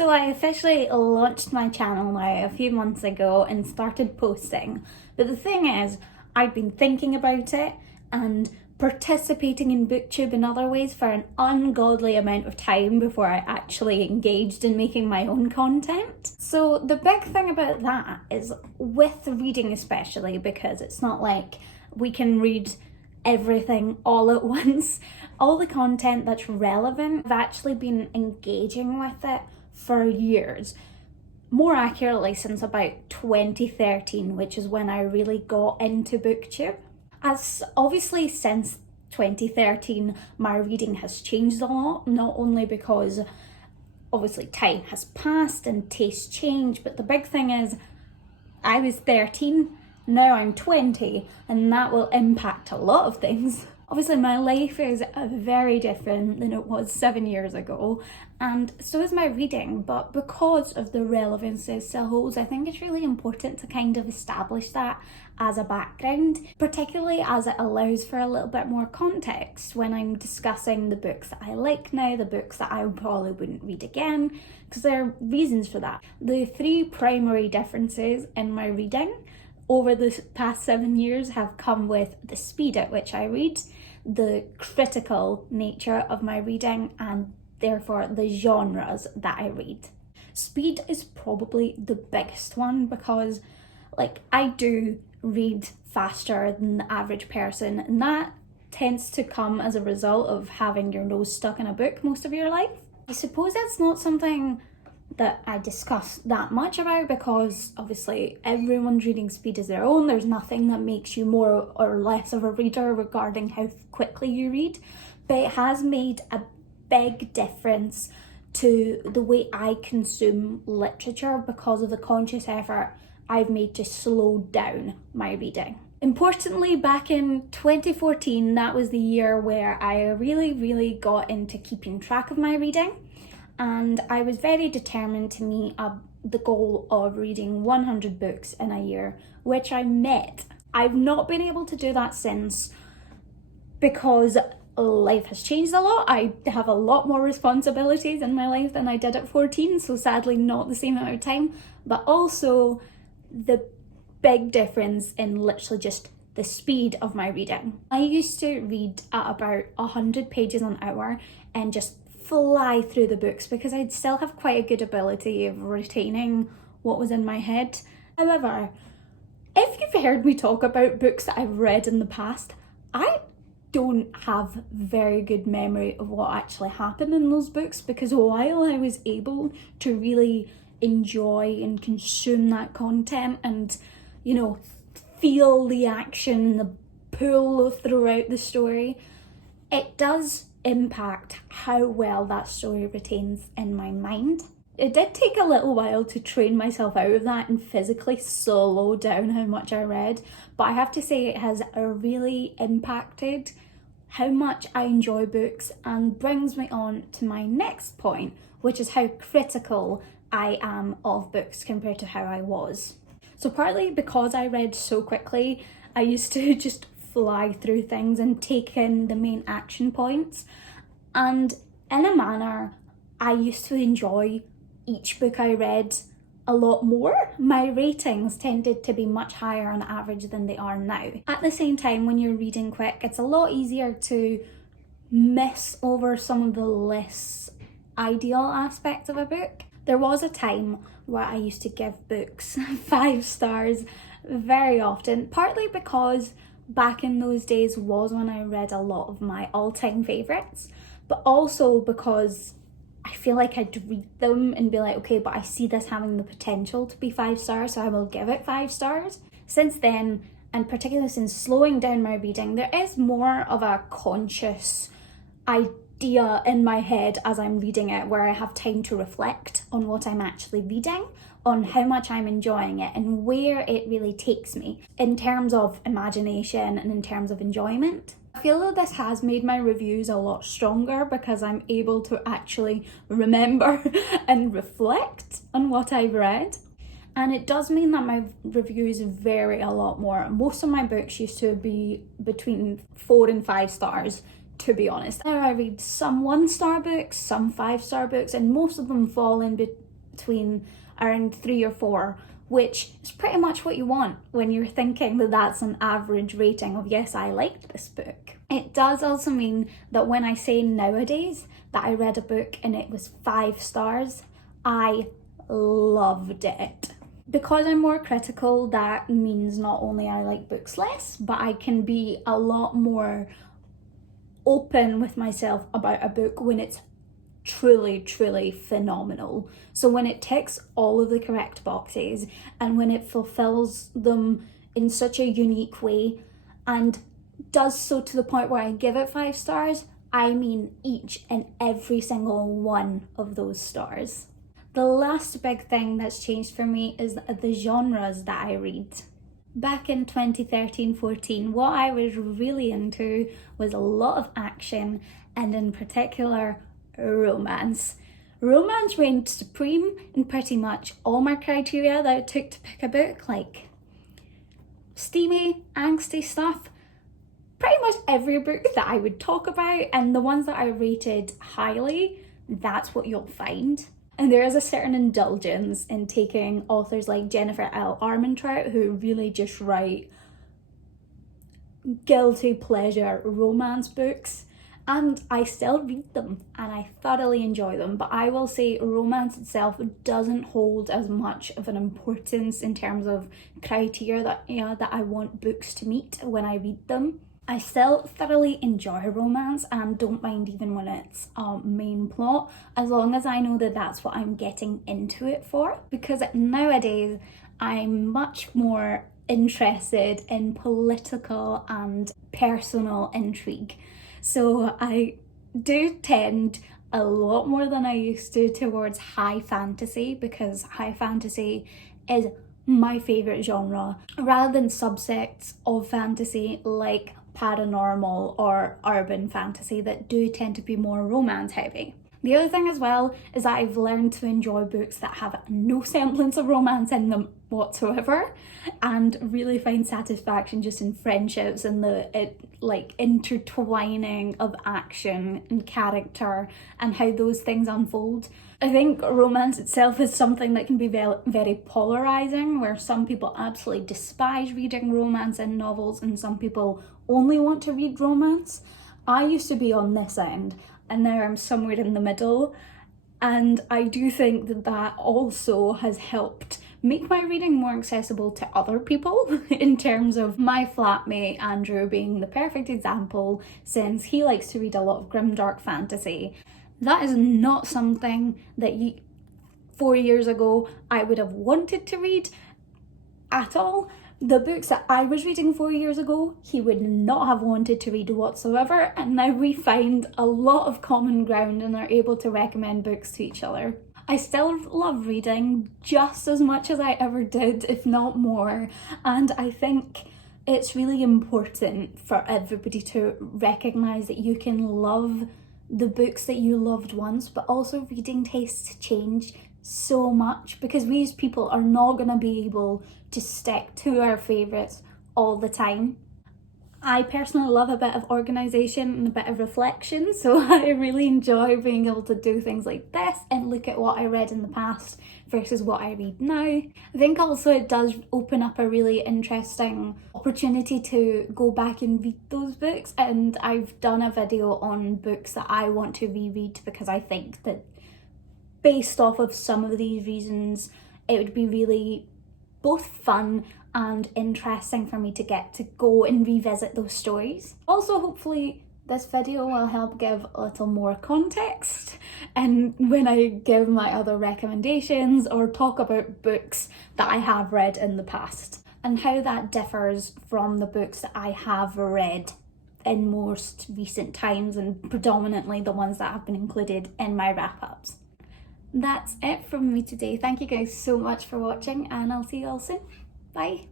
So I officially launched my channel now a few months ago and started posting. But the thing is, I've been thinking about it and participating in booktube in other ways for an ungodly amount of time before I actually engaged in making my own content. So the big thing about that is with reading, especially because it's not like we can read everything all at once. All the content that's relevant, I've actually been engaging with it for years. More accurately, since about 2013, which is when I really got into booktube. As obviously since 2013, my reading has changed a lot, not only because obviously time has passed and tastes change, but the big thing is I was 13, now I'm 20, and that will impact a lot of things. Obviously my life is very different than it was 7 years ago, and so is my reading, but because of the relevance it still holds, I think it's really important to kind of establish that as a background, particularly as it allows for a little bit more context when I'm discussing the books that I like now, the books that I probably wouldn't read again, because there are reasons for that. The three primary differences in my reading over the past 7 years have come with the speed at which I read, the critical nature of my reading, and therefore the genres that I read. Speed is probably the biggest one because I do read faster than the average person, and that tends to come as a result of having your nose stuck in a book most of your life. I suppose that's not something that I discuss that much about because obviously everyone's reading speed is their own. There's nothing that makes you more or less of a reader regarding how quickly you read, but it has made a big difference to the way I consume literature because of the conscious effort I've made to slow down my reading. Importantly, back in 2014, that was the year where I really got into keeping track of my reading. And I was very determined to meet the goal of reading 100 books in a year, which I met. I've not been able to do that since because life has changed a lot. I have a lot more responsibilities in my life than I did at 14, so sadly not the same amount of time, but also the big difference in literally just the speed of my reading. I used to read at about 100 pages an hour and just fly through the books because I'd still have quite a good ability of retaining what was in my head. However, if you've heard me talk about books that I've read in the past, I don't have very good memory of what actually happened in those books because while I was able to really enjoy and consume that content and, feel the action, the pull throughout the story, it does impact how well that story retains in my mind. It did take a little while to train myself out of that and physically slow down how much I read, but I have to say it has really impacted how much I enjoy books and brings me on to my next point, which is how critical I am of books compared to how I was. So partly because I read so quickly, I used to just fly through things and take in the main action points, and in a manner I used to enjoy each book I read a lot more. My ratings tended to be much higher on average than they are now. At the same time, when you're reading quick, it's a lot easier to miss over some of the less ideal aspects of a book. There was a time where I used to give books 5 stars very often, partly because back in those days was when I read a lot of my all-time favourites, but also because I feel like I'd read them and be like, okay, but I see this having the potential to be 5 stars, so I will give it 5 stars. Since then, and particularly since slowing down my reading, there is more of a conscious idea in my head as I'm reading it where I have time to reflect on what I'm actually reading, on how much I'm enjoying it and where it really takes me in terms of imagination and in terms of enjoyment. I feel that this has made my reviews a lot stronger because I'm able to actually remember and reflect on what I've read. And it does mean that my reviews vary a lot more. Most of my books used to be between 4 and 5 stars, to be honest. Now I read some 1-star books, some 5-star books, and most of them fall in between around 3 or 4, which is pretty much what you want when you're thinking that that's an average rating of, yes, I liked this book. It does also mean that when I say nowadays that I read a book and it was 5 stars, I loved it. Because I'm more critical, that means not only I like books less, but I can be a lot more open with myself about a book when it's truly, truly phenomenal. So when it ticks all of the correct boxes and when it fulfills them in such a unique way and does so to the point where I give it 5 stars, I mean each and every single one of those stars. The last big thing that's changed for me is the genres that I read. Back in 2013-14, what I was really into was a lot of action and in particular romance. Romance reigned supreme in pretty much all my criteria that it took to pick a book, like steamy, angsty stuff. Pretty much every book that I would talk about and the ones that I rated highly, that's what you'll find. And there is a certain indulgence in taking authors like Jennifer L. Armentrout, who really just write guilty pleasure romance books. And I still read them and I thoroughly enjoy them. But I will say romance itself doesn't hold as much of an importance in terms of criteria that I want books to meet when I read them. I still thoroughly enjoy romance and don't mind even when it's main plot, as long as I know that that's what I'm getting into it for. Because nowadays I'm much more interested in political and personal intrigue. So I do tend a lot more than I used to towards high fantasy, because high fantasy is my favourite genre, rather than subsects of fantasy like paranormal or urban fantasy that do tend to be more romance heavy. The other thing as well is that I've learned to enjoy books that have no semblance of romance in them whatsoever, and really find satisfaction just in friendships and the intertwining of action and character and how those things unfold. I think romance itself is something that can be very polarizing, where some people absolutely despise reading romance in novels and some people only want to read romance. I used to be on this end and now I'm somewhere in the middle, and I do think that also has helped make my reading more accessible to other people in terms of my flatmate Andrew being the perfect example, since he likes to read a lot of grimdark fantasy. That is not something that 4 years ago I would have wanted to read at all. The books that I was reading 4 years ago, he would not have wanted to read whatsoever, and now we find a lot of common ground and are able to recommend books to each other. I still love reading just as much as I ever did, if not more, and I think it's really important for everybody to recognise that you can love the books that you loved once, but also reading tastes change so much, because we as people are not going to be able to stick to our favourites all the time. I personally love a bit of organisation and a bit of reflection, so I really enjoy being able to do things like this and look at what I read in the past versus what I read now. I think also it does open up a really interesting opportunity to go back and read those books, and I've done a video on books that I want to reread because I think that based off of some of these reasons it would be really both fun and interesting for me to get to go and revisit those stories. Also, hopefully this video will help give a little more context and when I give my other recommendations or talk about books that I have read in the past and how that differs from the books that I have read in most recent times, and predominantly the ones that have been included in my wrap-ups. That's it from me today. Thank you guys so much for watching, and I'll see you all soon. Bye.